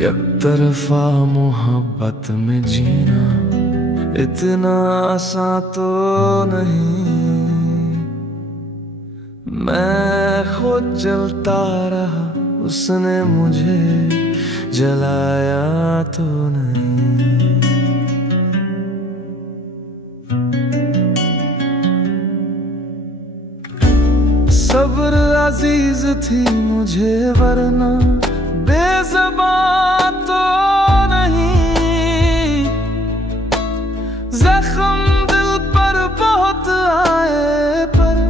एक तरफा मोहब्बत में जीना इतना आसान तो नहीं। मैं खुद जलता रहा, उसने मुझे जलाया तो नहीं। सब्र अजीज थी मुझे वरना बेज़बान तो नहीं। जख्म दिल पर बहुत आए पर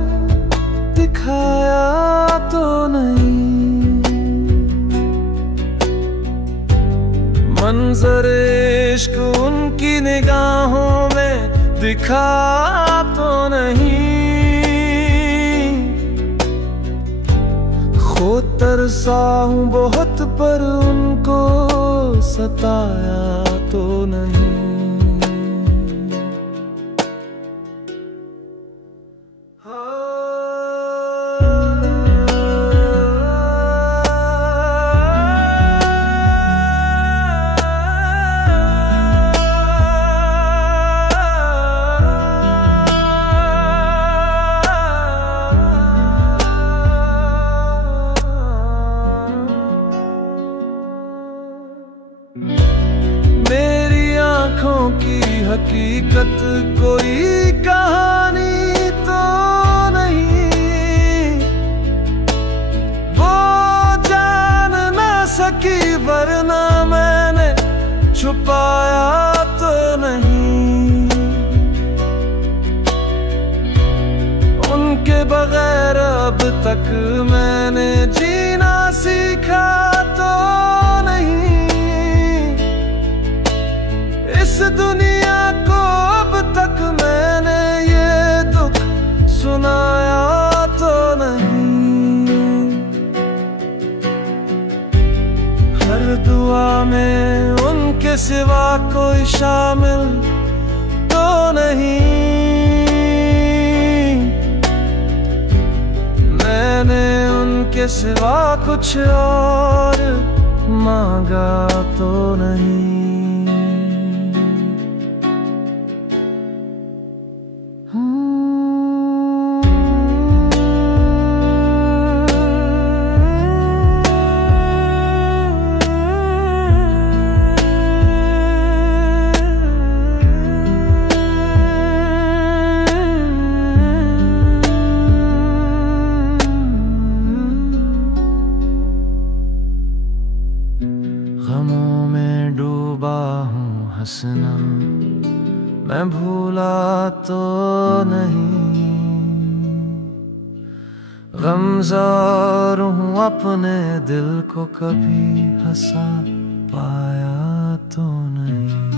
दिखाया तो नहीं। मंजर इश्क उनकी निगाहों में दिखा तो नहीं। खुद तरसा हूँ बहुत पर उनको सताया तो नहीं। मेरी आँखों की हकीकत कोई कहानी तो नहीं। वो जान ना सकी वरना मैंने छुपाया तो नहीं। उनके बगैर अब तक मैंने जीना सीखा तो नहीं। इस दुनिया को अब तक मैंने ये दुख सुनाया तो नहीं। हर दुआ में उनके सिवा कोई शामिल तो नहीं। मैंने उनके सिवा कुछ और मांगा तो नहीं। गमों में डूबा हूँ हंसना मैं भूला तो नहीं। गमज़ार हूँ अपने दिल को कभी हंसा पाया तो नहीं।